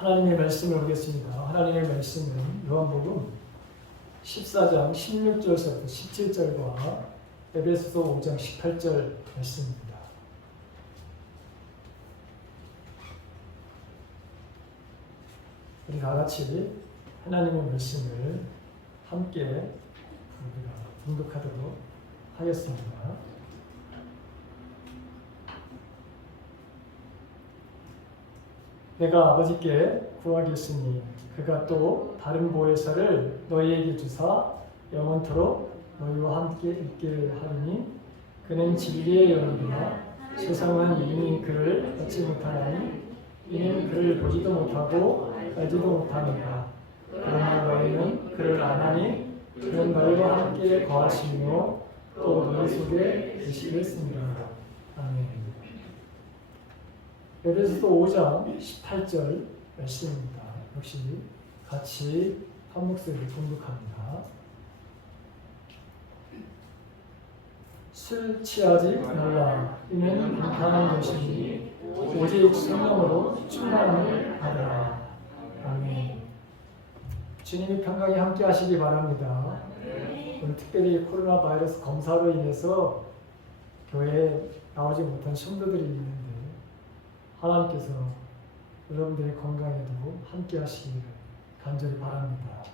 하나님의 말씀을 보겠습니다. 하나님의 말씀은 요한복음 14장 16절부터 17절과 에베소서 5장 18절 말씀입니다. 우리 다 같이 하나님의 말씀을 함께 우리가 봉독하도록 하겠습니다. 내가 아버지께 구하겠으니 그가 또 다른 보혜사를 너희에게 주사 영원토록 너희와 함께 있게 하리니 그는 진리의 영이라 세상은 이미 그를 얻지 못하나니 이는 그를 보지도 못하고 알지도 못하니라. 그러나 너희는 그를 아나니 그는 너희와 함께 거하시며 또 너희 속에 계시겠습니다. 아멘. 에베소서 5장 18절 말씀입니다. 역시 같이 한 목소리로 봉독합니다. 술 취하지 말라. 이는 방탕한 것이니 오직 성령으로 충만함을 받으라. 아멘. 주님이 평강에 함께 하시기 바랍니다. 오늘 특별히 코로나 바이러스 검사로 인해서 교회에 나오지 못한 성도들이 있는데 하나님께서 여러분들의 건강에도 함께 하시기를 간절히 바랍니다.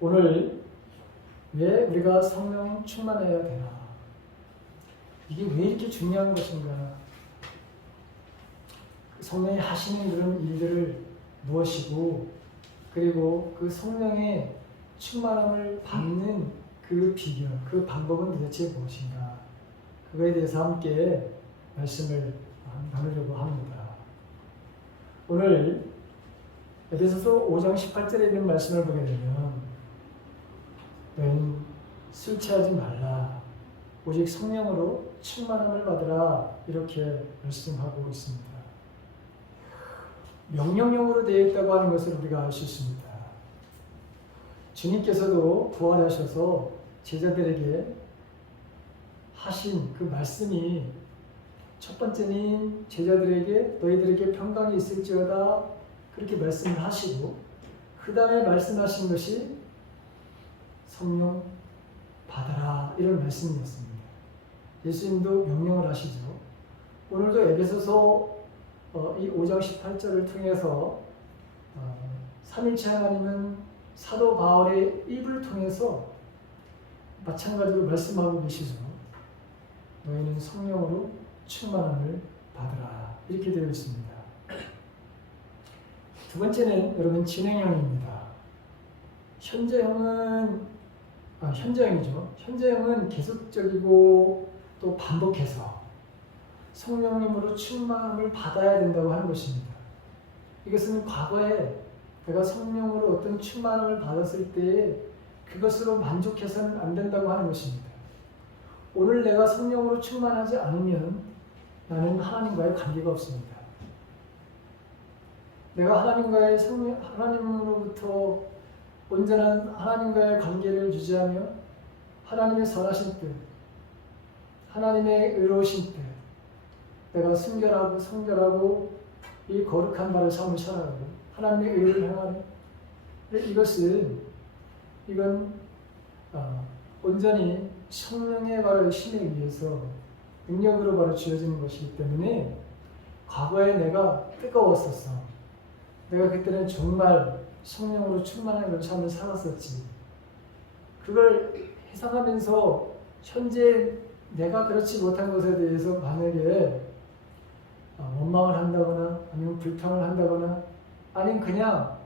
오늘 왜 우리가 성령 충만해야 되나? 이게 왜 이렇게 중요한 것인가? 성령이 하시는 그런 일들을 무엇이고, 그리고 그 성령의 충만함을 받는 그 비결, 그 방법은 도대체 무엇인가? 그거에 대해서 함께 말씀을 나누려고 합니다. 오늘 에베소서 5장 18절에 있는 말씀을 보게 되면 너희는 술 취하지 말라. 오직 성령으로 충만함을 받으라. 이렇게 말씀하고 있습니다. 명령형으로 되어 있다고 하는 것을 우리가 알 수 있습니다. 주님께서도 부활하셔서 제자들에게 하신 그 말씀이 첫 번째는 제자들에게 너희들에게 평강이 있을지어다 그렇게 말씀을 하시고, 그 다음에 말씀하신 것이 성령 받아라 이런 말씀이었습니다. 예수님도 명령을 하시죠. 오늘도 에베소서 이 5장 18절을 통해서 삼일체 하나님은 사도 바울의 입을 통해서 마찬가지로 말씀하고 계시죠. 너희는 성령으로 충만함을 받으라. 이렇게 되어 있습니다. 두 번째는 여러분 진행형입니다. 현재형이죠. 현재형은 계속적이고 또 반복해서 성령님으로 충만함을 받아야 된다고 하는 것입니다. 이것은 과거에 내가 성령으로 어떤 충만함을 받았을 때에 그것으로 만족해서는 안 된다고 하는 것입니다. 오늘 내가 성령으로 충만하지 않으면 나는 하나님과의 관계가 없습니다. 내가 하나님으로부터 온전한 하나님과의 관계를 유지하며 하나님의 선하신 뜻, 하나님의 의로우신 뜻, 내가 순결하고 성결하고 이 거룩한 바를 삶을 살아가고 하나님의 의를 행하는 이건 온전히 성령의 바로 힘에 의해서 능력으로 바로 주어지는 것이기 때문에 과거에 내가 뜨거웠었어. 내가 그때는 정말 성령으로 충만한 삶을 살았었지. 그걸 회상하면서 현재 내가 그렇지 못한 것에 대해서 만약에 원망을 한다거나 아니면 불평을 한다거나 아니면 그냥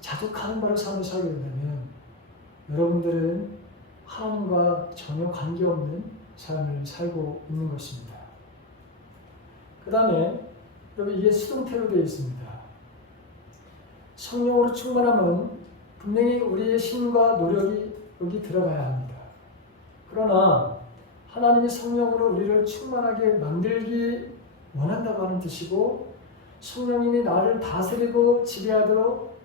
자족하는 바로 삶을 살게 된다면 여러분들은 하나님과 전혀 관계없는 삶을 살고 있는 것입니다. 그 다음에 여러분 이게 수동태로 되어 있습니다. 성령으로 충만하면 분명히 우리의 힘과 노력이 여기 들어가야 합니다. 그러나 하나님의 성령으로 우리를 충만하게 만들기 원한다고 하는 뜻이고, 성령님이 나를 다스리고 지배하도록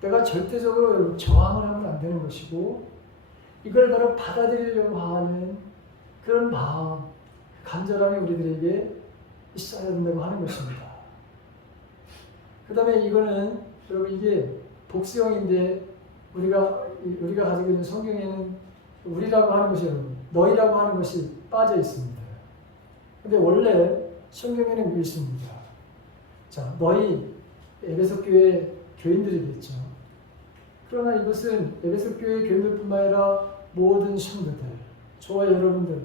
내가 절대적으로 저항을 하면 안 되는 것이고, 이걸 바로 받아들이려고 하는 그런 마음, 간절함이 우리들에게 있어야 된다고 하는 것입니다. 그 다음에 이거는 여러분 이게 복수형인데 우리가 가지고 있는 성경에는 우리라고 하는 것이 너희라고 하는 것이 빠져 있습니다. 근데 원래 성경에는 있습니다. 자, 너희 에베소 교회 교인들이겠죠. 그러나 이것은 에베소 교회 교인들뿐만 아니라 모든 성도들, 저와 여러분들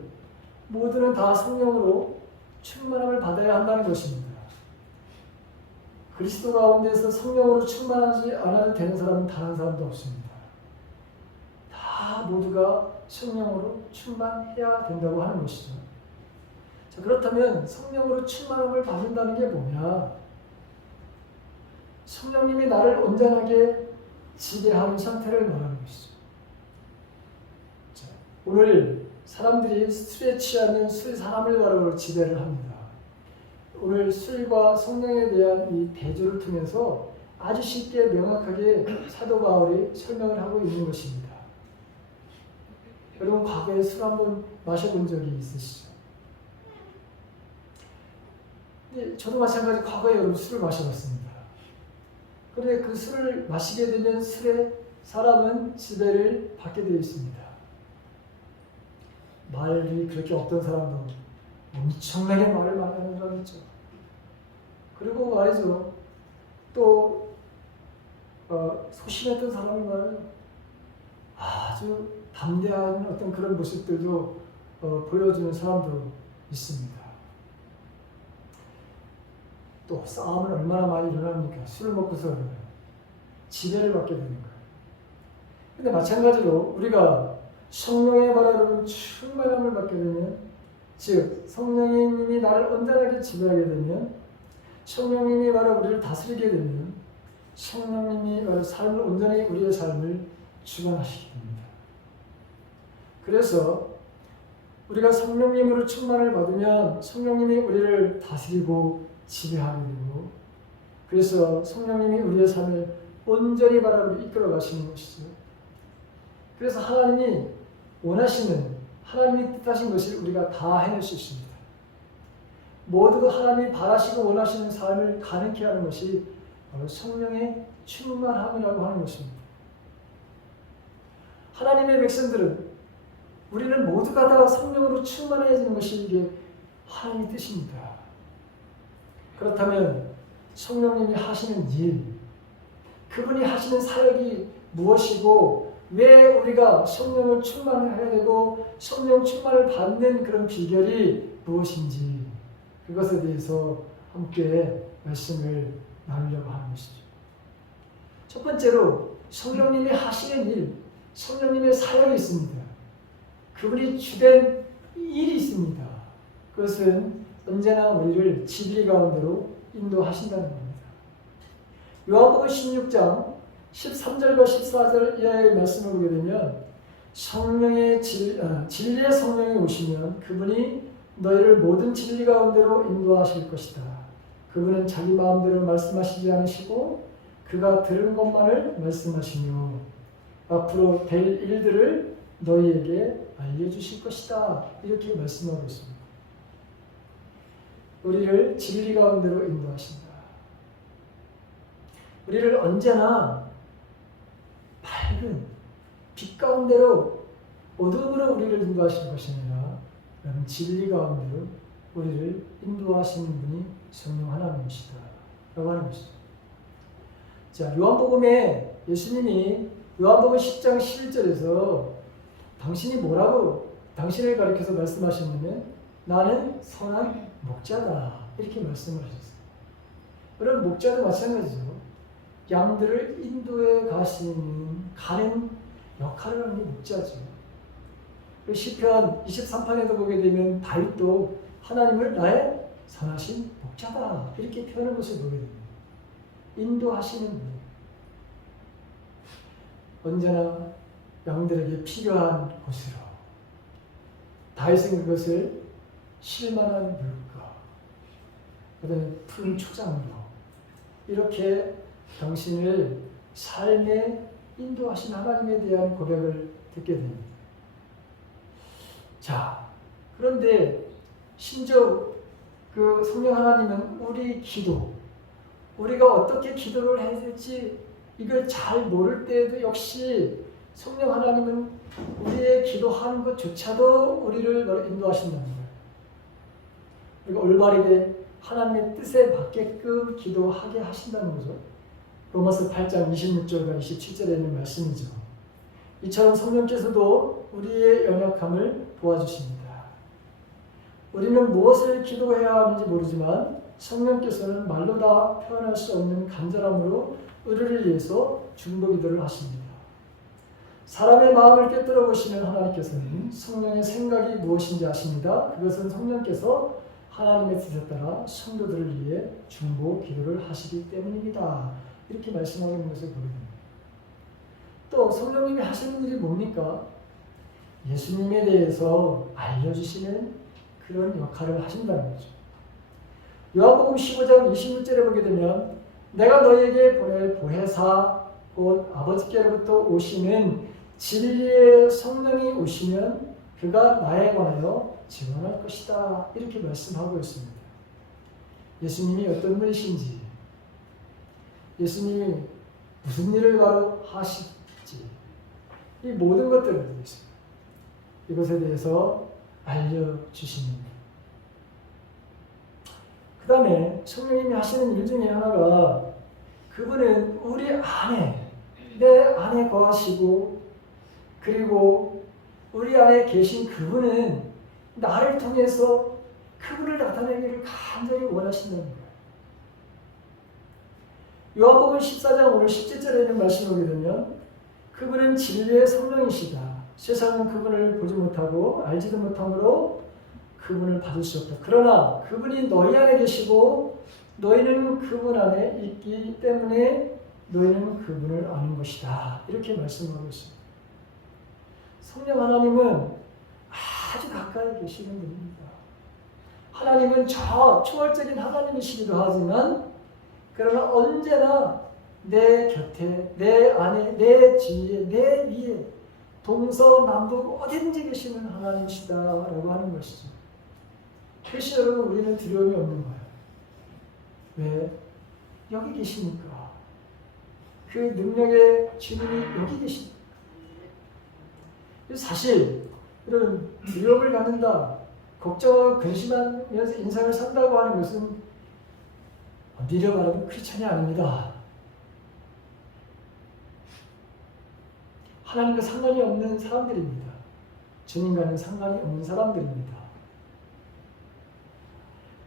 모두는 다 성령으로 충만함을 받아야 한다는 것입니다. 그리스도 가운데서 성령으로 충만하지 않아도 되는 사람은 단 한 사람도 없습니다. 다 모두가 성령으로 충만해야 된다고 하는 것이죠. 자, 그렇다면 성령으로 충만함을 받는다는 게 뭐냐? 성령님이 나를 온전하게 지배하는 상태를 말하는 것이죠. 자, 오늘 사람들이 술에 취하면 술이 사람을 바로 지배를 합니다. 오늘 술과 성령에 대한 이 대조를 통해서 아주 쉽게 명확하게 사도 바울이 설명을 하고 있는 것입니다. 여러분 과거에 술 한번 마셔본 적이 있으시죠? 네, 저도 마찬가지 과거에 여러분 술을 마셔봤습니다. 그런데 그 술을 마시게 되면 술에 사람은 지배를 받게 되어 있습니다. 말이 그렇게 없던 사람도 엄청나게 말을 많이 하는 사람 있죠. 그리고 말이죠. 또 소심했던 사람이 말은 아주 담대한 어떤 그런 모습들도 보여주는 사람도 있습니다. 또 싸움은 얼마나 많이 일어납니까? 술을 먹고서 지배를 받게 되는 거예요. 근데 마찬가지로 우리가 성령의 바라는 충만함을 받게 되면, 즉 성령님이 나를 온전하게 지배하게 되면, 성령님이 바로 우리를 다스리게 되면 성령님이 바로 삶을 온전히 우리의 삶을 주관하시게 됩니다. 그래서 우리가 성령님으로 충만을 받으면 성령님이 우리를 다스리고 지배하게 되고, 그래서 성령님이 우리의 삶을 온전히 바로 이끌어 가시는 것이죠. 그래서 하나님이 원하시는, 하나님이 뜻하신 것을 우리가 다 해낼 수 있습니다. 모두 하나님이 바라시고 원하시는 삶을 가능케 하는 것이 바로 성령의 충만함이라고 하는 것입니다. 하나님의 백성들은, 우리는 모두가 다 성령으로 충만해지는 것이 이게 하나님의 뜻입니다. 그렇다면 성령님이 하시는 일, 그분이 하시는 사역이 무엇이고, 왜 우리가 성령을 충만해야 되고 성령 충만을 받는 그런 비결이 무엇인지, 그것에 대해서 함께 말씀을 나누려고 하는 것이죠. 첫 번째로 성령님이 하시는 일, 성령님의 사역이 있습니다. 그분이 주된 일이 있습니다. 그것은 언제나 우리를 진리 가운데로 인도하신다는 겁니다. 요한복음 16장 13절과 14절 이하의 말씀을 보게 되면, 진리의 성령이 오시면 그분이 너희를 모든 진리 가운데로 인도하실 것이다. 그분은 자기 마음대로 말씀하시지 않으시고 그가 들은 것만을 말씀하시며 앞으로 될 일들을 너희에게 알려주실 것이다. 이렇게 말씀하고 있습니다. 우리를 진리 가운데로 인도하신다. 우리를 언제나 밝은 빛 가운데로, 어둠으로 우리를 인도하실 것이 아니라 진리 가운데로 우리를 인도하시는 분이 성령 하나님이시다 라고 하는 것이죠. 자, 요한복음에 예수님이 요한복음 10장 11절에서 당신이 뭐라고 당신을 가리켜서 말씀하셨냐면, 나는 선한 목자다 이렇게 말씀을 하셨어요. 여러분, 목자도 마찬가지죠. 양들을 인도해 가는 역할을 하는 게 목자죠. 시편 23편에도 보게 되면 다윗도 하나님을 나의 선하신 목자다 이렇게 표현하는 것을 보게 됩니다. 인도하시는 분, 언제나 양들에게 필요한 곳으로, 다윗은 그것을 실만한 물가, 그다음에 푸른 초장으로 이렇게 당신을 삶에 인도하신 하나님에 대한 고백을 듣게 됩니다. 자, 그런데 심지어 그 성령 하나님은 우리 기도, 우리가 어떻게 기도를 해야 될지 이걸 잘 모를 때에도 역시 성령 하나님은 우리의 기도하는 것조차도 우리를 인도하신다는 거예요. 우리가 올바르게 하나님의 뜻에 맞게끔 기도하게 하신다는 거죠. 로마서 8장 26절과 27절에 있는 말씀이죠. 이처럼 성령께서도 우리의 연약함을 도와주십니다. 우리는 무엇을 기도해야 하는지 모르지만 성령께서는 말로 다 표현할 수 없는 간절함으로 우리를 위해서 중보기도를 하십니다. 사람의 마음을 꿰뚫어 보시는 하나님께서는 성령의 생각이 무엇인지 아십니다. 그것은 성령께서 하나님의 뜻에 따라 성도들을 위해 중보기도를 하시기 때문입니다. 이렇게 말씀하고 있는 것을 보게 됩니다. 또 성령님이 하시는 일이 뭡니까? 예수님에 대해서 알려주시는 그런 역할을 하신다는 거죠. 요한복음 15장 26절에 보게 되면 내가 너희에게 보낼 보혜사 곧 아버지께로부터 오시는 진리의 성령이 오시면 그가 나에 관하여 증언할 것이다. 이렇게 말씀하고 있습니다. 예수님이 어떤 분이신지, 예수님이 무슨 일을 바로 하실지, 이 모든 것들을 이것에 대해서 알려주십니다. 그 다음에 성령님이 하시는 일 중에 하나가 그분은 우리 안에, 내 안에 거하시고 그리고 우리 안에 계신 그분은 나를 통해서 그분을 나타내기를 간절히 원하신다는 거예요. 요한복음 14장 오늘 17절에 있는 말씀을 보게 되면 그분은 진리의 성령이시다. 세상은 그분을 보지 못하고 알지도 못하므로 그분을 받을 수 없다. 그러나 그분이 너희 안에 계시고 너희는 그분 안에 있기 때문에 너희는 그분을 아는 것이다. 이렇게 말씀하고 있습니다. 성령 하나님은 아주 가까이 계시는 분입니다. 하나님은 저 초월적인 하나님이시기도 하지만 그러나 언제나 내 곁에, 내 안에, 내 뒤에, 내 위에 동서남북 어딘지 계시는 하나님이시다라고 하는 것이죠. 그래서 여러분 우리는 두려움이 없는 거예요. 왜? 여기 계시니까. 그 능력의 주님이 여기 계십니다. 사실 이런 두려움을 갖는다, 걱정을 근심하면서 인생을 산다고 하는 것은 어디를 말하면 크리스천이 아닙니다. 하나님과 상관이 없는 사람들입니다. 주님과는 상관이 없는 사람들입니다.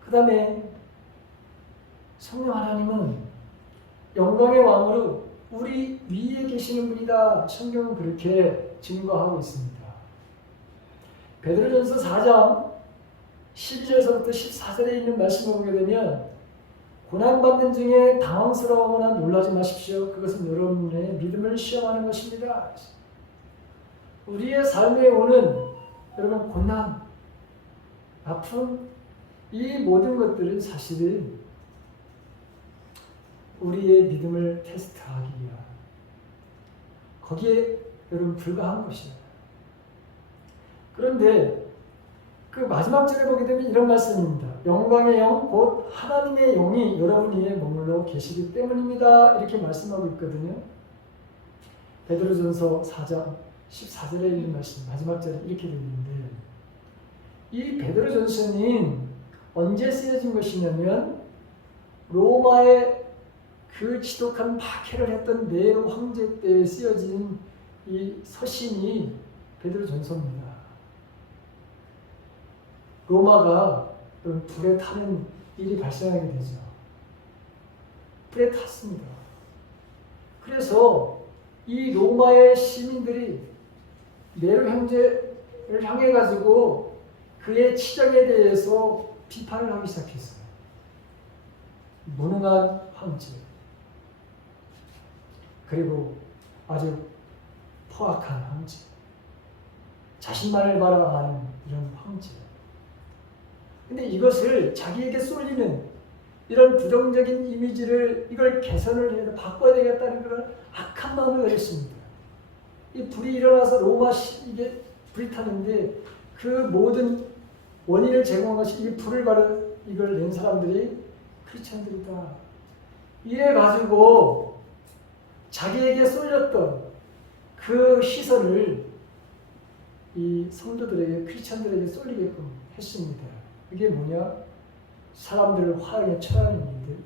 그 다음에 성령 하나님은 영광의 왕으로 우리 위에 계시는 분이다. 성경은 그렇게 증거하고 있습니다. 베드로전서 4장 12절에서부터 14절에 있는 말씀을 보게 되면 고난받는 중에 당황스러워하거나 놀라지 마십시오. 그것은 여러분의 믿음을 시험하는 것입니다. 우리의 삶에 오는 여러분 고난, 아픔, 이 모든 것들은 사실은 우리의 믿음을 테스트하기 위한 거기에 여러분 불과한 것이에요. 그런데 그 마지막 절에 보게 되면 이런 말씀입니다. 영광의 영, 곧 하나님의 영이 여러분 위에 머물러 계시기 때문입니다. 이렇게 말씀하고 있거든요. 베드로전서 4장 14절에 있는 말씀, 마지막 절에 이렇게 되어 있는데 이 베드로전서는 언제 쓰여진 것이냐면 로마의 그 지독한 박해를 했던 네로 황제 때 쓰여진 이 서신이 베드로전서입니다. 로마가 불에 타는 일이 발생하게 되죠. 불에 탔습니다. 그래서 이 로마의 시민들이 네로 형제를 향해 가지고 그의 치적에 대해서 비판을 하기 시작했어요. 무능한 황제, 그리고 아주 포악한 황제, 자신만을 바라보는 이런 황제. 근데 이것을 자기에게 쏠리는 이런 부정적인 이미지를 이걸 개선을 해서 바꿔야 되겠다는 그런 악한 마음을 가졌습니다. 이 불이 일어나서 로마 이게 불이 타는데 그 모든 원인을 제공한 것이 이 불을 바로 이걸 낸 사람들이 크리스천들이다. 이래 가지고 자기에게 쏠렸던 그 시선을 이 성도들에게, 크리스찬들에게 쏠리게끔 했습니다. 이게 뭐냐? 사람들을 화형에 처하는 일들,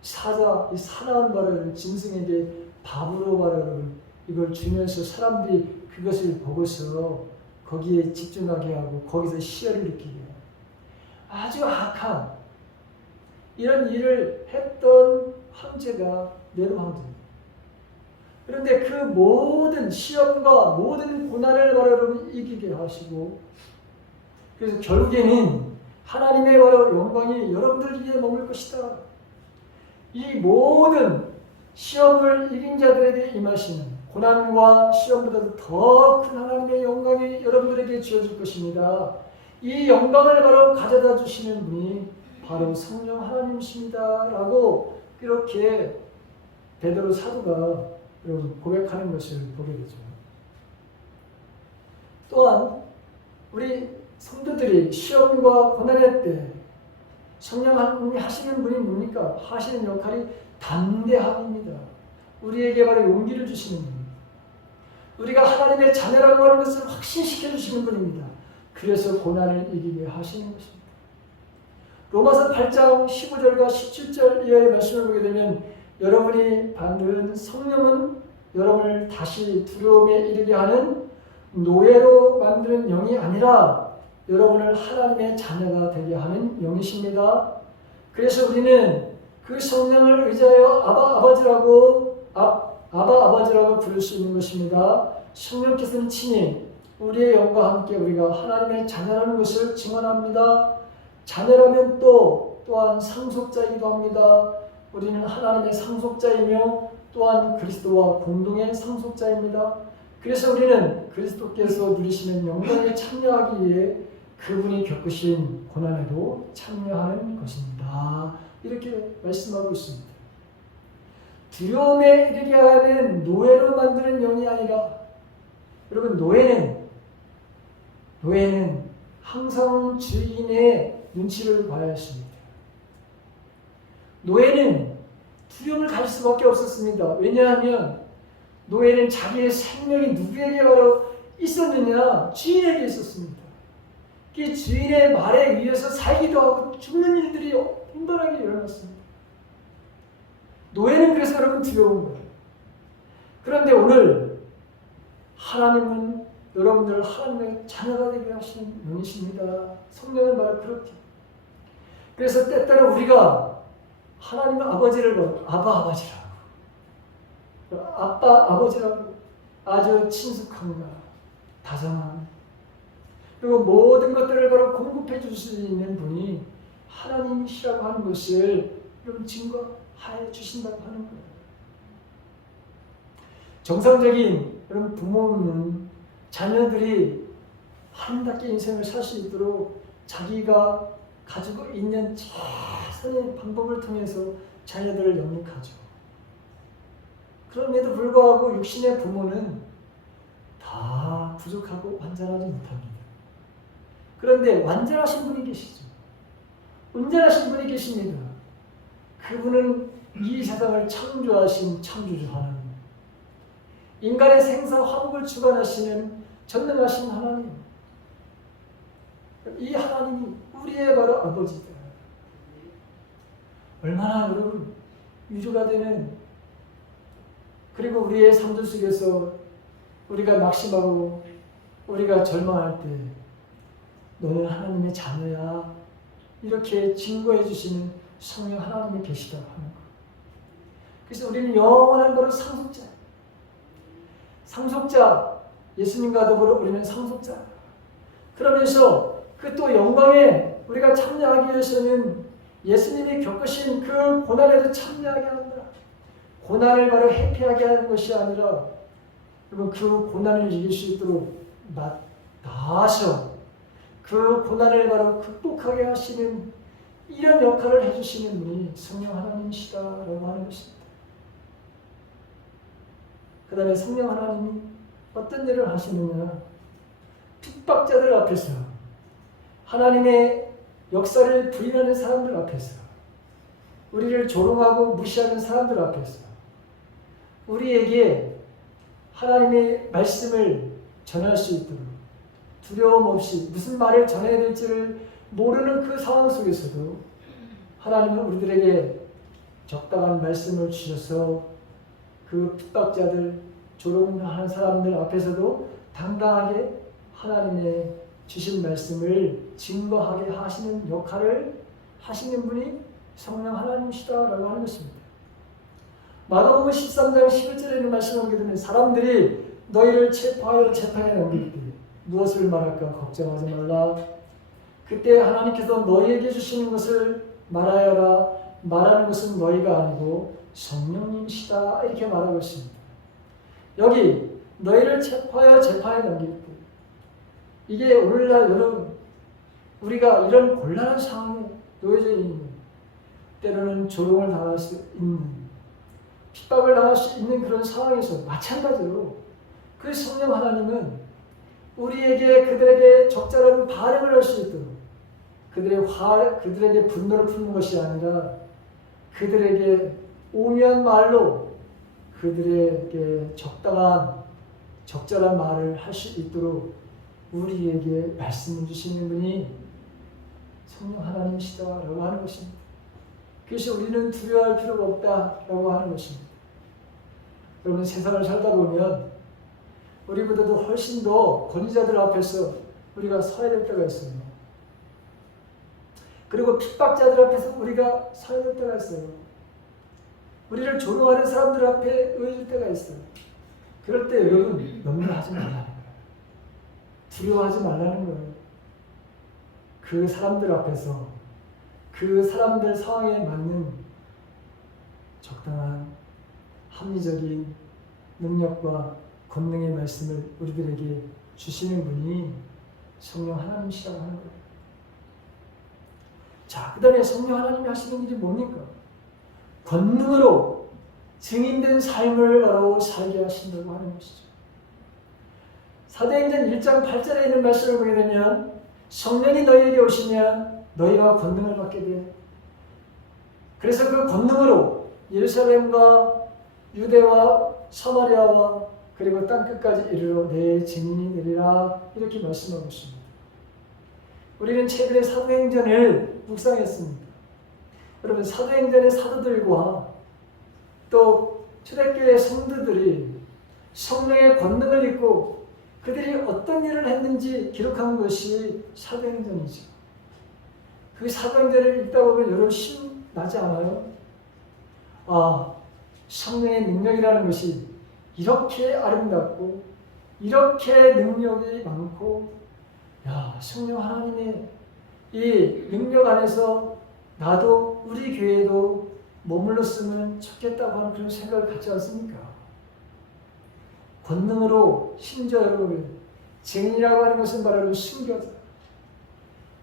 이 사나운 말을 짐승에게 밥으로 말을 이걸 주면서 사람들이 그것을 보고서 거기에 집중하게 하고 거기서 희열을 느끼게 해요. 아주 악한 이런 일을 했던 황제가 네로 황제입니다. 그런데 그 모든 시험과 모든 고난을 바로 이기게 하시고, 그래서 결국에는 하나님의 바로 영광이 여러분들 위에 머물 것이다. 이 모든 시험을 이긴 자들에게 임하시는 고난과 시험보다도 더 큰 하나님의 영광이 여러분들에게 주어질 것입니다. 이 영광을 바로 가져다 주시는 분이 바로 성령 하나님이십니다. 라고 이렇게 베드로 사도가 여러분 고백하는 것을 보게 되죠. 또한 우리 성도들이 시험과 고난의 때 성령 하나님이 하시는 분이 뭡니까? 하시는 역할이 담대함입니다. 우리에게 바로 용기를 주시는 분입니다. 우리가 하나님의 자녀라고 하는 것을 확신시켜 주시는 분입니다. 그래서 고난을 이기게 하시는 것입니다. 로마서 8장 15절과 17절 이하의 말씀을 보게 되면 여러분이 받는 성령은 여러분을 다시 두려움에 이르게 하는 노예로 만드는 영이 아니라 여러분을 하나님의 자녀가 되게 하는 영이십니다. 그래서 우리는 그 성령을 의지하여 아버지라고 부를 수 있는 것입니다. 성령께서는 친히 우리의 영과 함께 우리가 하나님의 자녀라는 것을 증언합니다. 자녀라면 또한 상속자이기도 합니다. 우리는 하나님의 상속자이며 또한 그리스도와 공동의 상속자입니다. 그래서 우리는 그리스도께서 누리시는 영광에 참여하기 위해 그분이 겪으신 고난에도 참여하는 것입니다. 이렇게 말씀하고 있습니다. 두려움에 이르게 하는 노예로 만드는 영이 아니라, 여러분, 노예는 항상 주인의 눈치를 봐야 했습니다. 노예는 두려움을 가질 수밖에 없었습니다. 왜냐하면 노예는 자기의 생명이 누구에게 바로 있었느냐? 주인에게 있었습니다. 그 주인의 말에 의해서 살기도 하고 죽는 일들이 빈번하게 일어났습니다. 노예는 그래서 여러분 두려운 거예요. 그런데 오늘 하나님은 여러분들을 하나님의 자녀가 되게 하시는 분이십니다. 성령은 바로 그렇게. 그래서 때때로 우리가 하나님 아버지를 아버지라고, 아버지라고 아주 친숙함과 다정함, 그리고 모든 것들을 바로 공급해 줄 수 있는 분이 하나님이시라고 하는 것을 여러분 증거해 주신다고 하는 거예요. 정상적인 여러분 부모는 자녀들이 아름답게 인생을 살 수 있도록 자기가 가지고 있는 최선의 방법을 통해서 자녀들을 영육하죠. 그럼에도 불구하고 육신의 부모는 다 부족하고 완전하지 못합니다. 그런데 완전하신 분이 계시죠. 온전하신 분이 계십니다. 그분은 이 세상을 창조하신 창조주 하나님, 인간의 생사 화복을 주관하시는 전능하신 하나님, 이 하나님이 우리의 바로 아버지다. 얼마나 여러분 위로가 되는, 그리고 우리의 삶들 속에서 우리가 낙심하고 우리가 절망할 때 너는 하나님의 자녀야, 이렇게 증거해 주시는 성령 하나님이 계시다고 하는 것. 그래서 우리는 영원한 바로 상속자, 예수님과 더불어 우리는 상속자. 그러면서 그 또 영광에 우리가 참여하기 위해서는 예수님이 겪으신 그 고난에도 참여하게 한다. 고난을 바로 회피하게 하는 것이 아니라 여러분 그 고난을 이길 수 있도록 나아서 그 고난을 바로 극복하게 하시는 이런 역할을 해주시는 분이 성령 하나님이시다라고 하는 것입니다. 그 다음에 성령 하나님이 어떤 일을 하시느냐? 핍박자들 앞에서, 하나님의 역사를 부인하는 사람들 앞에서, 우리를 조롱하고 무시하는 사람들 앞에서 우리에게 하나님의 말씀을 전할 수 있도록 두려움 없이 무슨 말을 전해야 될지를 모르는 그 상황 속에서도 하나님은 우리들에게 적당한 말씀을 주셔서 그 핍박자들, 조롱하는 사람들 앞에서도 당당하게 하나님의 주신 말씀을 증거하게 하시는 역할을 하시는 분이 성령 하나님이시다라고 하는 것입니다. 마가복음 13장 11절에 있는 말씀을 보게 되면 사람들이 너희를 체포하여 재판에 넘길 때 무엇을 말할까 걱정하지 말라. 그때 하나님께서 너희에게 주시는 것을 말하여라. 말하는 것은 너희가 아니고 성령님이시다. 이렇게 말하고 있습니다. 여기 너희를 체포하여 재판에 넘길 때 이게 오늘날 여러분 우리가 이런 곤란한 상황에 놓여져 있는 때로는 조롱을 당할 수 있는 핍박을 당할 수 있는 그런 상황에서 마찬가지로 그 성령 하나님은 우리에게 그들에게 적절한 반응을 할 수 있도록 그들에게 분노를 푸는 것이 아니라 그들에게 오묘한 말로 그들에게 적절한 말을 할 수 있도록 우리에게 말씀을 주시는 분이 성령 하나님이시다라고 하는 것입니다. 그래서 우리는 두려워할 필요가 없다라고 하는 것입니다. 여러분 세상을 살다 보면 우리보다도 훨씬 더 권위자들 앞에서 우리가 서야 될 때가 있어요. 그리고 핍박자들 앞에서 우리가 서야 될 때가 있어요. 우리를 조롱하는 사람들 앞에 의해질 때가 있어요. 그럴 때 여러분 염려하지 말라는 거예요. 두려워하지 말라는 거예요. 그 사람들 앞에서 그 사람들 상황에 맞는 적당한 합리적인 능력과 권능의 말씀을 우리들에게 주시는 분이 성령 하나님이시라고 하는 거예요. 자, 그 다음에 성령 하나님이 하시는 일이 뭡니까? 권능으로 증인된 삶을 바로 살게 하신다고 하는 것이죠. 사도행전 1장 8절에 있는 말씀을 보게 되면 성령이 너희에게 오시면 너희가 권능을 받게 돼. 그래서 그 권능으로 예루살렘과 유대와 사마리아와 그리고 땅끝까지 이르러 내 증인이 되리라 이렇게 말씀하고 있습니다. 우리는 최근에 사도행전을 묵상했습니다. 여러분 사도행전의 사도들과 또 초대교회 성도들이 성령의 권능을 입고 그들이 어떤 일을 했는지 기록한 것이 사도행전이죠. 그 사도행전을 읽다 보면 여러분 신나지 않아요? 아, 성령의 능력이라는 것이 이렇게 아름답고 이렇게 능력이 많고 성령 하나님의 이 능력 안에서 나도 우리 교회도 머물렀으면 좋겠다고 하는 그런 생각을 갖지 않습니까? 권능으로 심지어 여러분 증인이라고 하는 것은 바로 순교자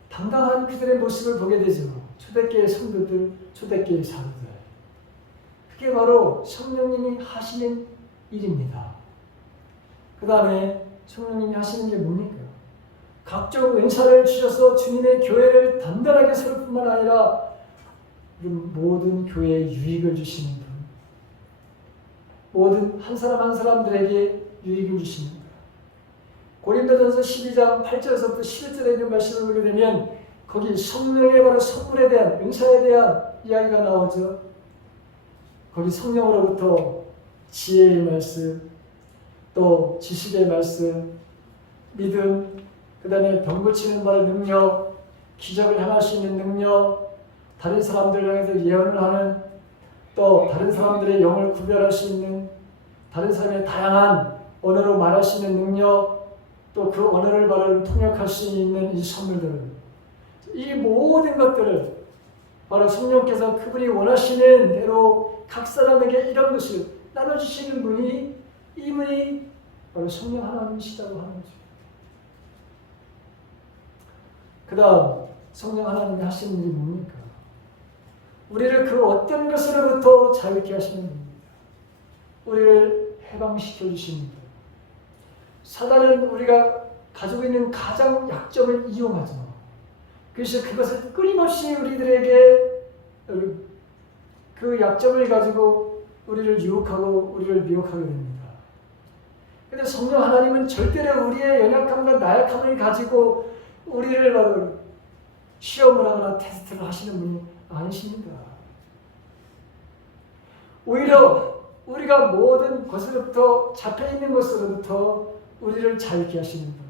당당한 그들의 모습을 보게 되죠. 초대교회 성도들, 초대교회 사도들. 그게 바로 성령님이 하시는 일입니다. 그 다음에 성령님이 하시는 게 뭡니까? 각종 은사를 주셔서 주님의 교회를 단단하게 세울 뿐만 아니라 모든 교회에 유익을 주시는 분, 모든 한 사람 한 사람들에게 유익을 주시는 분. 고린도전서 12장 8절에서부터 11절에 있는 말씀을 보게 되면 거기 성령의 바로 선물에 대한 은사에 대한 이야기가 나오죠. 거기 성령으로부터 지혜의 말씀, 또 지식의 말씀, 믿음, 그 다음에 병 고치는 바의 능력, 기적을 행할 수 있는 능력, 다른 사람들을 향해서 예언을 하는, 또 다른 사람들의 영을 구별할 수 있는, 다른 사람의 다양한 언어로 말할 수 있는 능력, 또 그 언어를 바로 통역할 수 있는 이 선물들을, 이 모든 것들을 바로 성령께서 그분이 원하시는 대로 각 사람에게 이런 것을 나눠주시는 분이 이 분이 바로 성령 하나님이시다고 하는 거죠. 그 다음 성령 하나님이 하시는 일이 뭡니까? 우리를 그 어떤 것으로부터 자유케 하시는 분입니다. 우리를 해방시켜 주시는 분. 사단은 우리가 가지고 있는 가장 약점을 이용하죠. 그래서 그것을 끊임없이 우리들에게 그 약점을 가지고 우리를 유혹하고 우리를 미혹하게 됩니다. 근데 성령 하나님은 절대로 우리의 연약함과 나약함을 가지고 우리를 바로 시험을 하거나 테스트를 하시는 분이 아니십니다. 오히려 우리가 모든 것으로부터 잡혀있는 것으로부터 우리를 자유케 하시는 분.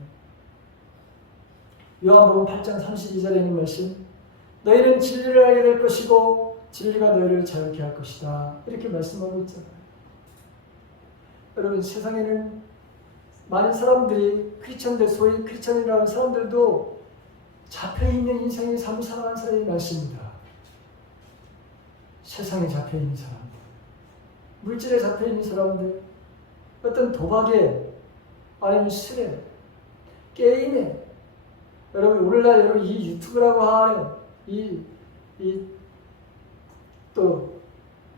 요한복음 8장 32절에 있는 말씀, 너희는 진리를 알게 될 것이고 진리가 너희를 자유케 할 것이다. 이렇게 말씀하고 있잖아요. 여러분, 세상에는 많은 사람들이 크리스천들, 소위 크리스천이라는 사람들도 잡혀있는 인생의 삶을 살아가는 사람이 많습니다. 세상에 잡혀있는 사람들, 물질에 잡혀있는 사람들, 어떤 도박에, 아니면 술에, 게임에, 여러분 오늘날 여러분 이 유튜브라고 하는 이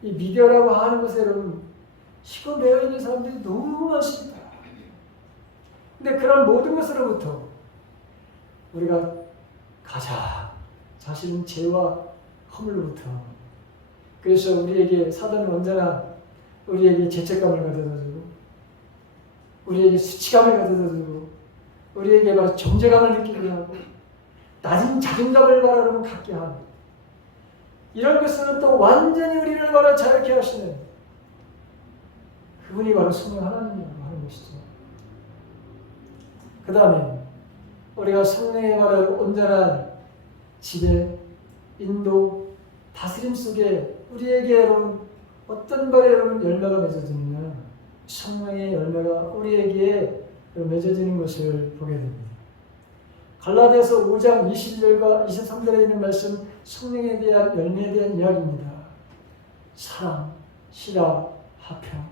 미디어라고 하는 것에 여러분 시고 매여 있는 사람들이 너무 많습니다. 근데 그런 모든 것으로부터 우리가 가장 자신은 죄와 허물로부터, 그래서 우리에게 사단은 언제나 우리에게 죄책감을 가져다주고 우리에게 수치감을 가져다주고 우리에게 막 정죄감을 느끼게 하고 낮은 자존감을 바라는 갖게 하고, 이런 것은 또 완전히 우리를 바로 자유케 하시는 그분이 바로 성령 하나님이라고 하는 것이죠. 그 다음에 우리가 성령의 바로 온전한 지배, 인도, 다스림 속에 우리에게 여러분 어떤 발에 여러분 열매가 맺어지느냐, 성령의 열매가 우리에게 맺어지는 것을 보게 됩니다. 갈라디아서 5장 21절과 23절에 있는 말씀, 성령에 대한 열매에 대한 이야기입니다. 사랑, 실화, 화평,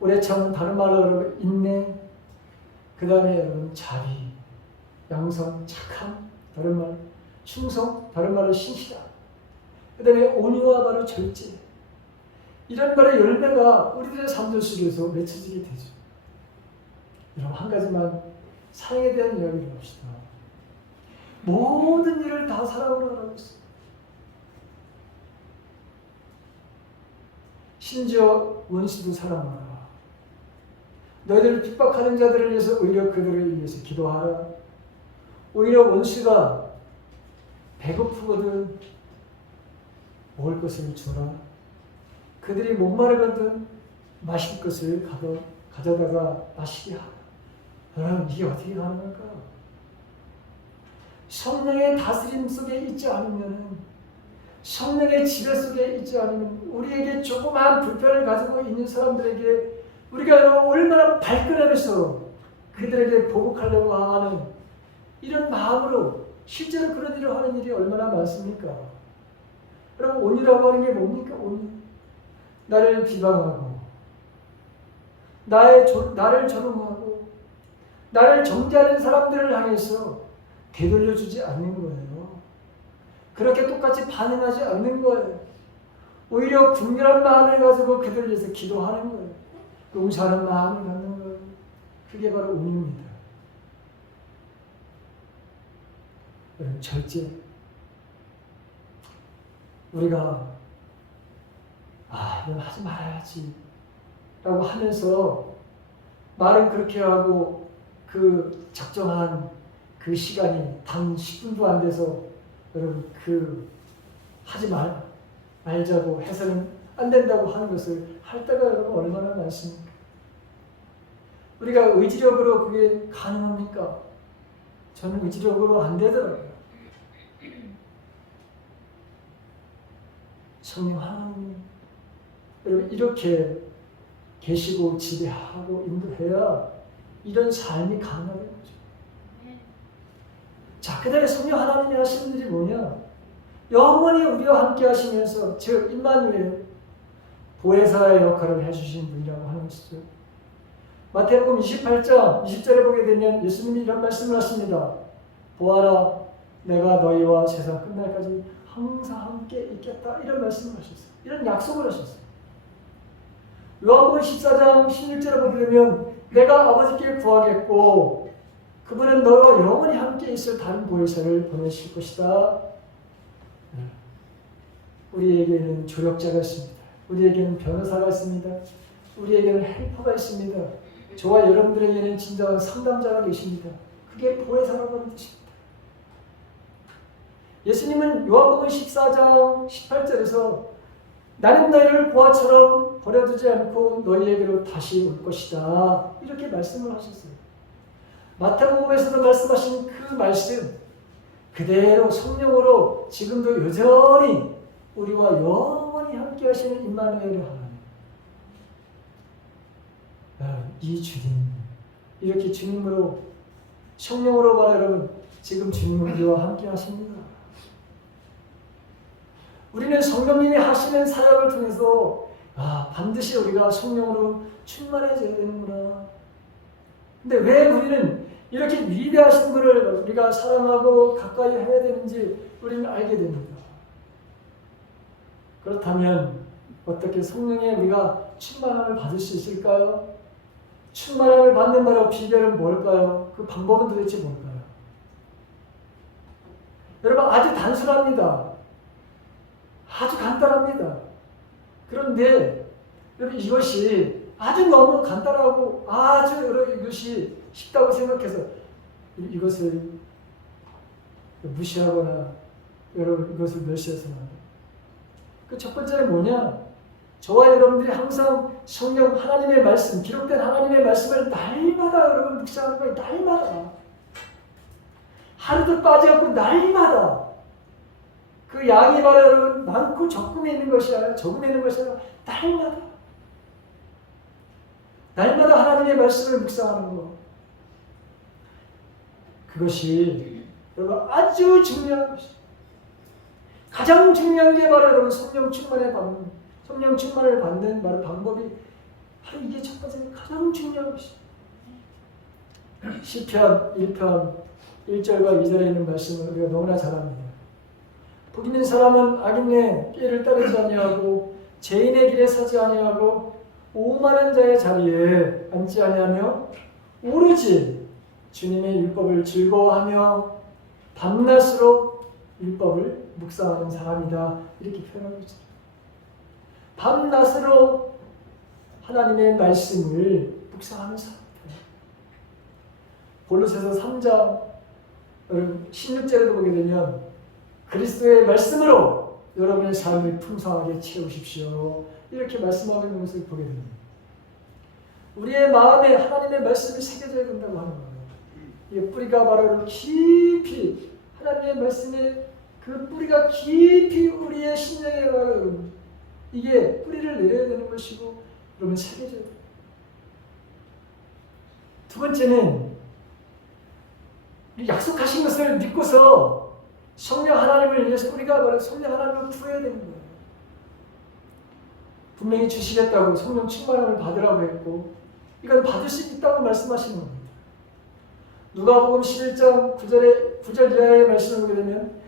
오래 참은, 다른 말로 인내, 그 다음에 여러분 자비, 양선, 착함, 다른 말 충성, 다른 말로 신실함, 그 다음에 온유와 바로 절제, 이런 말의 열매가 우리들의 삶들 속에서 맺혀지게 되죠. 여러분 한 가지만 사랑에 대한 이야기를 합시다. 모든 일을 다 사랑으로 하라고 했습니다. 심지어 원수도 사랑하라. 너희들을 핍박하는 자들을 위해서 오히려 그들을 위해서 기도하라. 오히려 원수가 배고프거든 먹을 것을 주라. 그들이 목마르거든 마실 것을 가져다가 마시게 하라. 여러분 이게 어떻게 가능할까? 성령의 다스림 속에 있지 않으면, 성령의 지배 속에 있지 않으면, 우리에게 조그마한 불편을 가지고 있는 사람들에게 우리가 얼마나 발끈하면서 그들에게 보복하려고 하는 이런 마음으로 실제로 그런 일을 하는 일이 얼마나 많습니까? 여러분 온유라고 하는 게 뭡니까? 온유. 나를 비방하고 나를 조롱하고 나를 정죄하는 사람들을 향해서 되돌려주지 않는 거예요. 그렇게 똑같이 반응하지 않는 거예요. 오히려 긍휼한 마음을 가지고 그들을 위해서 기도하는 거예요. 용서하는 마음을 갖는 거예요. 그게 바로 온유입니다. 여러분 절제. 우리가 이건 하지 말아야지 라고 하면서 말은 그렇게 하고 그 작정한 그 시간이 단 10분도 안 돼서 여러분 하지 말자고 해서는 안 된다고 하는 것을 할 때가 여러분 얼마나 많습니까? 우리가 의지력으로 그게 가능합니까? 저는 의지력으로 안 되더라고요. 성령 하나님 여러분 이렇게 계시고 지배하고 인도해야 이런 삶이 가능하다는 거죠. 자, 그 다음에 성령 하나님이 하시는 일이 뭐냐? 영원히 우리와 함께 하시면서, 즉 임마누엘, 보혜사의 역할을 해주신 분이라고 하는 것이죠. 마태복음 28장 20절에 보게 되면 예수님이 이런 말씀을 하십니다. 보아라, 내가 너희와 세상 끝날까지 항상 함께 있겠다. 이런 말씀을 하셨어요. 이런 약속을 하셨어요. 요한복음 14장 16절에 보게 되면 내가 아버지께 구하겠고 그분은 너와 영원히 함께 있을 다른 보혜사를 보내실 것이다. 우리에게는 조력자가 있습니다. 우리에게는 변호사가 있습니다. 우리에게는 헬퍼가 있습니다. 저와 여러분들에게는 진정한 상담자가 계십니다. 그게 보혜사라고 하는 뜻입니다. 예수님은 요한복음 14장 18절에서 나는 너희를 고아처럼 버려두지 않고 너희에게로 다시 올 것이다. 이렇게 말씀을 하셨어요. 마태복음에서도 말씀하신 그 말씀 그대로 성령으로 지금도 여전히 우리와 영원히 함께 하시는 임마누엘 하나님. 이 주님, 이렇게 주님으로 성령으로 말하 여러분 지금 주님은 우리와 함께 하십니다. 우리는 성령님이 하시는 사역을 통해서 반드시 우리가 성령으로 충만해져야 되는구나. 근데 왜 우리는 이렇게 위대하신 분을 우리가 사랑하고 가까이 해야 되는지 우리는 알게 됩니다. 그렇다면 어떻게 성령에 우리가 충만함을 받을 수 있을까요? 충만함을 받는 바로 비결은 뭘까요? 그 방법은 도대체 뭘까요? 여러분 아주 단순합니다. 아주 간단합니다. 그런데 여러분 이것이 아주 너무 간단하고 아주 여러분 이것이 쉽다고 생각해서 이것을 무시하거나 여러분 이것을 멸시해서는 안 돼요. 그 첫 번째는 뭐냐? 저와 여러분들이 항상 성령 하나님의 말씀, 기록된 하나님의 말씀을 날마다 여러분 묵상하는 거예요. 날마다. 하루도 빠지않고 날마다. 그 양이 바로 여러분 많고 적음에 있는 것이 아니라 날마다. 날마다 하나님의 말씀을 묵상하는 것. 그것이 여러분 아주 중요한 것입니다. 가장 중요한 게 바로 여러분 성령 충만을 받는 바로 방법이 바로 이게 첫 번째 가장 중요한 것입니다. 시편 1편 1절과 2절에 있는 말씀을 우리가 너무나 잘 압니다. 복 있는 사람은 악인의 꾀를 따르지 아니하고 죄인의 길에 서지 아니하고 오만한 자의 자리에 앉지 아니하며 오로지 주님의 율법을 즐거워하며 밤낮으로 율법을 묵상하는 사람이다. 이렇게 표현하고 있습니다. 밤낮으로 하나님의 말씀을 묵상하는 사람이다. 골로새서 3장 16절에도 보게 되면 그리스도의 말씀으로 여러분의 삶을 풍성하게 채우십시오. 이렇게 말씀하고 있는 것을 보게 됩니다. 우리의 마음에 하나님의 말씀이 새겨져야 된다고 하는 거예요. 이 뿌리가 바로 깊이 하나님의 말씀에 그 뿌리가 깊이 우리의 심령에 바로 이게 뿌리를 내려야 되는 것이고 그러면 새겨져야 돼요. 두 번째는 약속하신 것을 믿고서 성령 하나님을 위해서 우리가 바로 성령 하나님을 구해야 되는 거예요. 분명히 주시겠다고 성령 충만함을 받으라고 했고 이건 받을 수 있다고 말씀하시는 겁니다. 누가복음 11장 9절 이하의 말씀을 보게 되면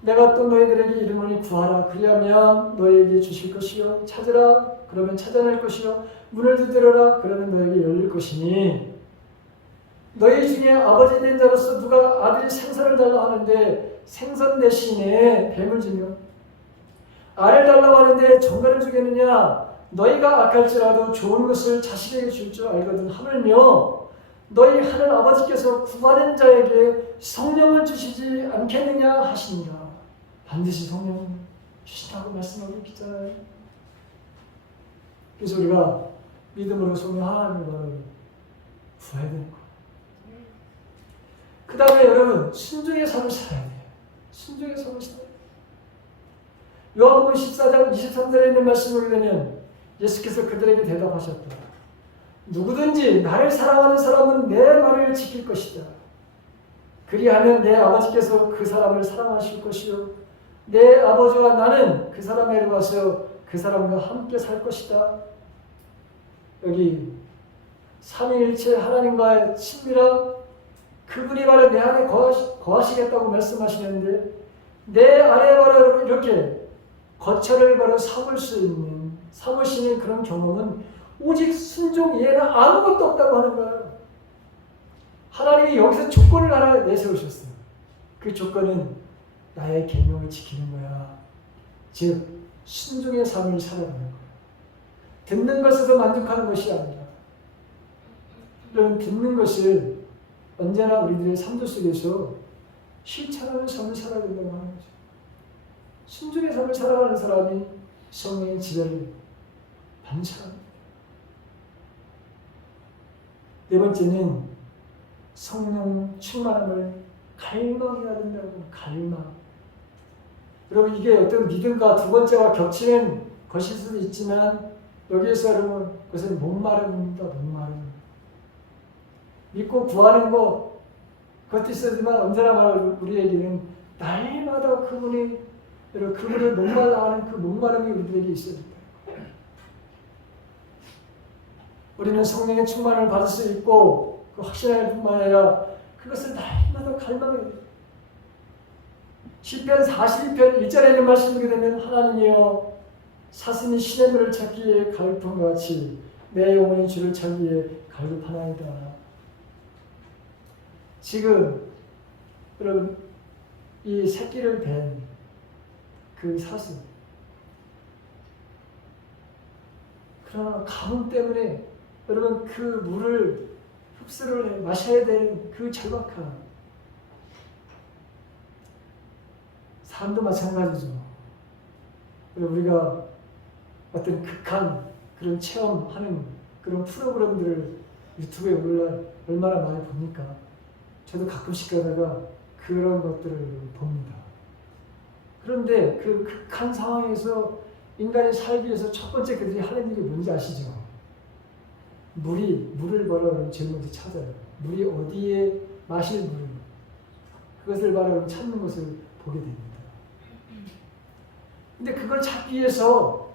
내가 또 너희들에게 이르노니 구하라 그리하면 너희에게 주실 것이요 찾으라 그러면 찾아낼 것이요 문을 두드려라 그러면 너희에게 열릴 것이니 너희 중에 아버지 된 자로서 누가 아들이 생선을 달라 하는데 생선 대신에 뱀을 주며 알을 달라고 하는데 정갈을 주겠느냐 너희가 악할지라도 좋은 것을 자식에게 줄 줄 알거든 하물며 너희 하늘 아버지께서 구하는 자에게 성령을 주시지 않겠느냐 하시니라. 반드시 성령을 주신다고 말씀하고 있잖아요. 그래서 우리가 믿음으로 성령 하나님을 바로 구해야 되는 거예요. 그 다음에 여러분 순종의 삶을 살아야 돼요. 순종의 삶을 살아야 돼요. 요한복음 14장 23절에 있는 말씀을 보면 예수께서 그들에게 대답하셨다. 누구든지 나를 사랑하는 사람은 내 말을 지킬 것이다. 그리하면 내 아버지께서 그 사람을 사랑하실 것이요 내 아버지와 나는 그 사람에게 와서 그 사람과 함께 살 것이다. 여기 삼위일체 하나님과의 친밀함 그분이 바로 내 안에 거하시겠다고 말씀하시는데 내 안에 바로 여러분 이렇게 거처를 바로 삼으시는 그런 경험은 오직 순종 이외에는 아무것도 없다고 하는 거예요. 하나님이 여기서 조건을 하나 내세우셨어요. 그 조건은 나의 계명을 지키는 거야. 즉 순종의 삶을 살아가는 거예요. 듣는 것에서 만족하는 것이 아니라 이런 듣는 것을 언제나 우리들의 삶 속에서 실천하는 삶을 살아야 된다고 하는 거죠. 순종의 삶을 살아가는 사람이 성령의 지배를 반사합니다. 네 번째는 성령 충만함을 갈망해야 된다고. 갈망. 여러분, 이게 어떤 믿음과 두 번째와 겹치는 것일 수도 있지만 여기에서 여러분 그것은 목마름입니다. 목마름. 믿고 구하는 것 그것도 있었지만 언제나 말하는 우리에게는 날마다 그분을 목말라 하는 그 목마름이 우리들에게 있어야 된다. 우리는 성령의 충만을 받을 수 있고 그 확신할 뿐만 아니라 그것을 날마다 갈망해야 돼요. 시편 41편 1절에 있는 말씀을 보게 되면 하나님이여 사슴이 시냇물을 찾기에 갈급함과 같이 내 영혼이 주를 찾기에 갈급하나이다. 지금 여러분 이 새끼를 벤 그 사슴, 그러나 가뭄 때문에 여러분 그 물을 흡수를 해 마셔야 되는 그 절박함, 삶도 마찬가지죠. 우리가 어떤 극한 그런 체험하는 그런 프로그램들을 유튜브에 얼마나 많이 봅니까? 저도 가끔씩 가다가 그런 것들을 봅니다. 그런데 그 극한 상황에서 인간이 살기 위해서 첫 번째 그들이 하는 일이 뭔지 아시죠? 물을 바로 제일 먼저 찾아요. 물이 어디에 마실 물, 그것을 바로 찾는 것을 보게 됩니다. 근데 그걸 찾기 위해서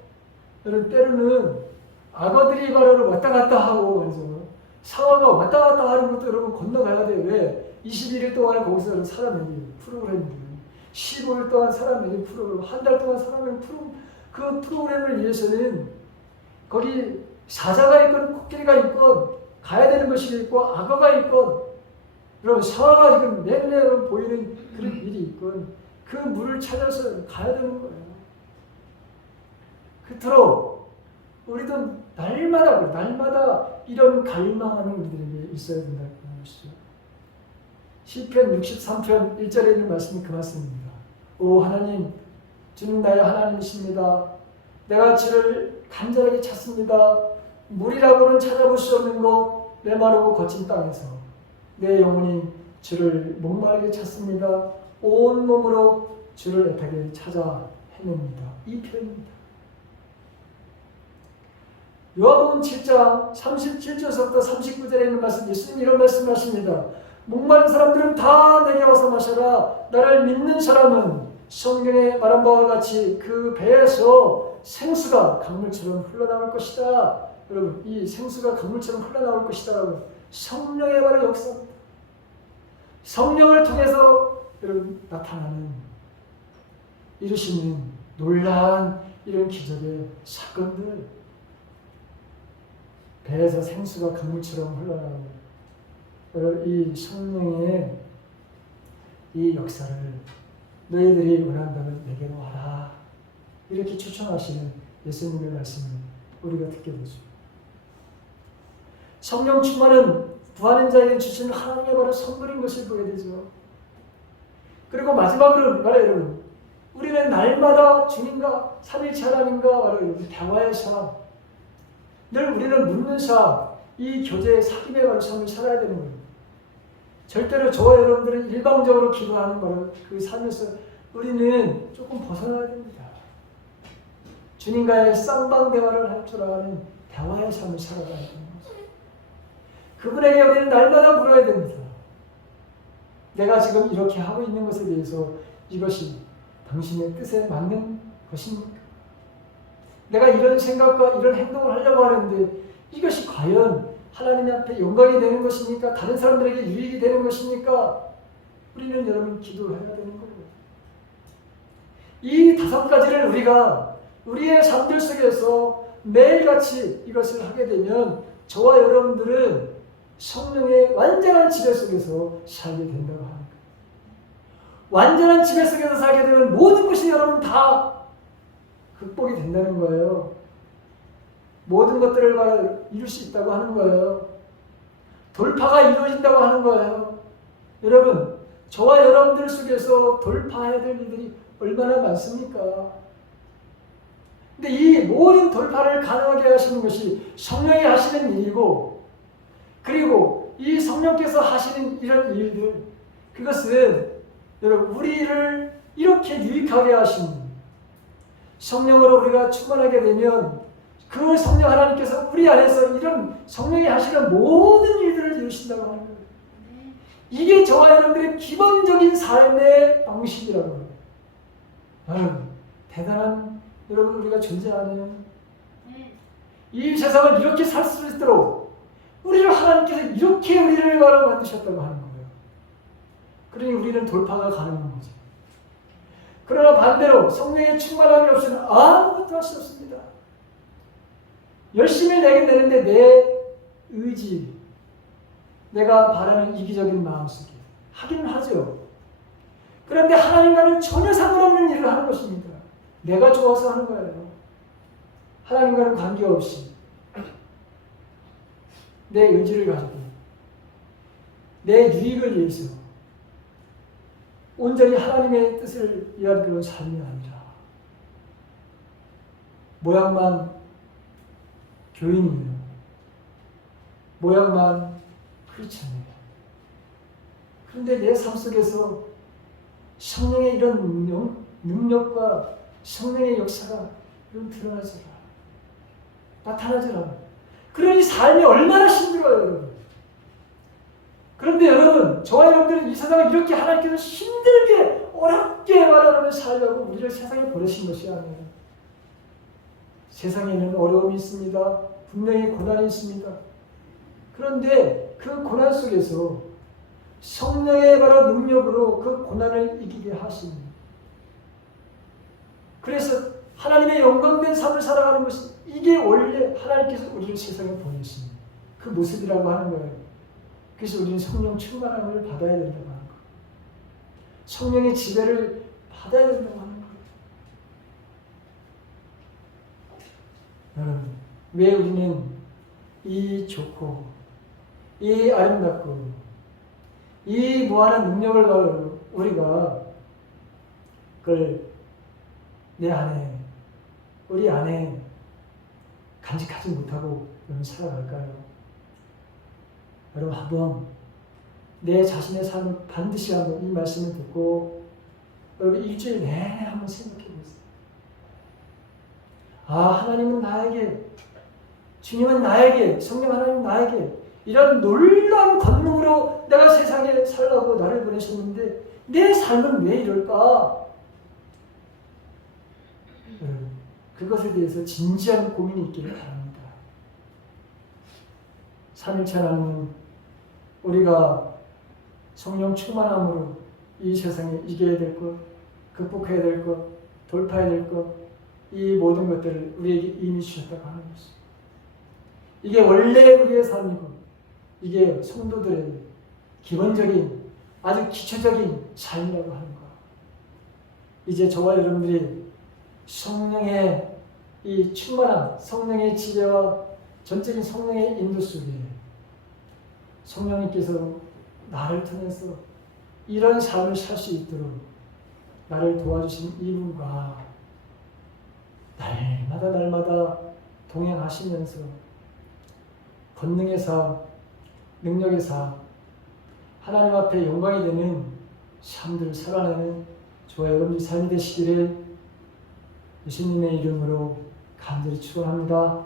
여러분 때로는 악어들이 바로 왔다 갔다 하고 말이죠. 상어가 왔다 갔다 하는 것도 여러분 건너가야 돼요. 왜? 21일 동안 거기서 살아내기 프로그램들, 15일 동안 살아내기 프로그램, 한 달 동안 살아내기 프로그램, 그 프로그램을 위해서는 거기 사자가 있건 코끼리가 있건 가야 되는 것이 있고 악어가 있건 여러분 상어가 지금 매일매일 보이는 그런 일이 있건 그 물을 찾아서 가야 되는 거예요. 그토록 우리도 날마다 이런 갈망하는 우리들에게 있어야 된다는 것이죠. 시편 63편 1절에 있는 말씀이 그 말씀입니다. 오 하나님, 주는 나의 하나님이십니다. 내가 주를 간절하게 찾습니다. 물이라고는 찾아볼 수 없는 곳, 메마르고 거친 땅에서 내 영혼이 주를 목마르게 찾습니다. 온 몸으로 주를 애타게 찾아 헤맵니다. 이 표현입니다. 요한복음 7장 37절부터 39절에 있는 말씀, 예수님 이런 말씀하십니다. 목마른 사람들은 다 내게 와서 마셔라. 나를 믿는 사람은 성경에 말한 바와 같이 그 배에서 생수가 강물처럼 흘러나올 것이다. 여러분, 이 생수가 강물처럼 흘러나올 것이다. 성령의 바로 역사입니다. 성령을 통해서 여러분 나타나는 이루시는 놀라운 이런 기적의 사건들, 배에서 생수가 강물처럼 흘러나오는 이 성령의 이 역사를 너희들이 원한다면 내게로 와라. 이렇게 추천하시는 예수님의 말씀을 우리가 듣게 되죠. 성령 충만은 구하는 자에게 주시는 하나님의 바로 선물인 것을 보게 되죠. 그리고 마지막으로 말해요, 여러분. 우리는 날마다 주님과 삼위일체 하나님과 바로 대화의 삶, 늘 우리는 묻는 삶, 이 교제의 사귐의 바로 삶을 살아야 되는 거예요. 절대로 저와 여러분들은 일방적으로 기도하는 바로 그 삶에서 우리는 조금 벗어나야 됩니다. 주님과의 쌍방 대화를 할 줄 아는 대화의 삶을 살아가야 됩니다. 그분에게 우리는 날마다 물어야 됩니다. 내가 지금 이렇게 하고 있는 것에 대해서 이것이 당신의 뜻에 맞는 것입니까? 내가 이런 생각과 이런 행동을 하려고 하는데 이것이 과연 하나님 앞에 영광이 되는 것입니까? 다른 사람들에게 유익이 되는 것입니까? 우리는 여러분 기도를 해야 되는 거예요. 이 5가지를 우리가 우리의 삶들 속에서 매일같이 이것을 하게 되면 저와 여러분들은 성령의 완전한 지배 속에서 살게 된다고 합니다. 완전한 지배 속에서 살게 되면 모든 것이 여러분 다 극복이 된다는 거예요. 모든 것들을 이룰 수 있다고 하는 거예요. 돌파가 이루어진다고 하는 거예요. 여러분, 저와 여러분들 속에서 돌파해야 될 일들이 얼마나 많습니까? 근데 이 모든 돌파를 가능하게 하시는 것이 성령이 하시는 일이고, 그리고 이 성령께서 하시는 이런 일들, 그것은 여러분 우리를 이렇게 유익하게 하신 성령으로 우리가 충만하게 되면 그 성령 하나님께서 우리 안에서 이런 성령이 하시는 모든 일들을 이루신다고 하는 거예요. 이게 저와 여러분들의 기본적인 삶의 방식이라고 해요. 아유, 대단한 여러분 우리가 존재하네요. 이 세상을 이렇게 살 수 있도록 우리를 하나님께서 이렇게 우리를 만드셨다고 하는 거예요. 그러니 우리는 돌파가 가능한 거죠. 그러나 반대로 성령의 충만함이 없이는 아무것도 할 수 없습니다. 열심히 내게 되는데 내 의지, 내가 바라는 이기적인 마음속에 하기는 하죠. 그런데 하나님과는 전혀 상관없는 일을 하는 것입니다. 내가 좋아서 하는 거예요. 하나님과는 관계없이 내 의지를 가지고 내 유익을 위해서 온전히 하나님의 뜻을 위한 그런 삶이 아니라 모양만 교인이에요. 모양만 크리스찬이에요. 그런데 내 삶 속에서 성령의 이런 능력과 성령의 역사가 이런 드러나지라, 나타나지라. 그러니 삶이 얼마나 힘들어요, 여러분. 그런데 여러분, 저와 여러분들은 이 세상을 이렇게 하나님께서 힘들게 어렵게 말하는 살려고 우리를 세상에 보내신 것이 아니에요. 세상에는 어려움이 있습니다. 분명히 고난이 있습니다. 그런데 그 고난 속에서 성령의 바로 능력으로 그 고난을 이기게 하십니다. 그래서 하나님의 영광된 삶을 살아가는 것이 이게 원래 하나님께서 우리를 세상에 보내신 그 모습이라고 하는 거예요. 그래서 우리는 성령 충만함을 받아야 된다고 하는 거예요. 성령의 지배를 받아야 된다고 하는 거예요. 왜 우리는 이 좋고 이 아름답고 이 무한한 능력을 우리가 그걸 내 안에 우리 안에 간직하지 못하고 살아갈까요? 여러분 한번 내 자신의 삶을 반드시 한번 이 말씀을 듣고 여러분 일주일 내내 한번 생각해 보세요. 아, 하나님은 나에게, 주님은 나에게, 성령 하나님 나에게 이런 놀라운 권능으로 내가 세상에 살라고 나를 보내셨는데 내 삶은 왜 이럴까? 그것에 대해서 진지한 고민이 있기를 바랍니다. 3일차 하나님은 우리가 성령 충만함으로 이 세상에 이겨야 될 것, 극복해야 될 것, 돌파해야 될 것, 이 모든 것들을 우리에게 이미 주셨다고 하는 것입니다. 이게 원래 우리의 삶이고 이게 성도들의 기본적인 아주 기초적인 삶이라고 하는 것. 이제 저와 여러분들이 성령의 이 충만함, 성령의 지배와 전적인 성령의 인도 속에 성령님께서 나를 통해서 이런 삶을 살 수 있도록 나를 도와주신 이분과 날마다 동행하시면서 권능의 삶, 능력의 삶, 하나님 앞에 영광이 되는 삶들을 살아내는 저와 여러분의 삶이 되시기를 예수님의 이름으로 간절히 축원합니다.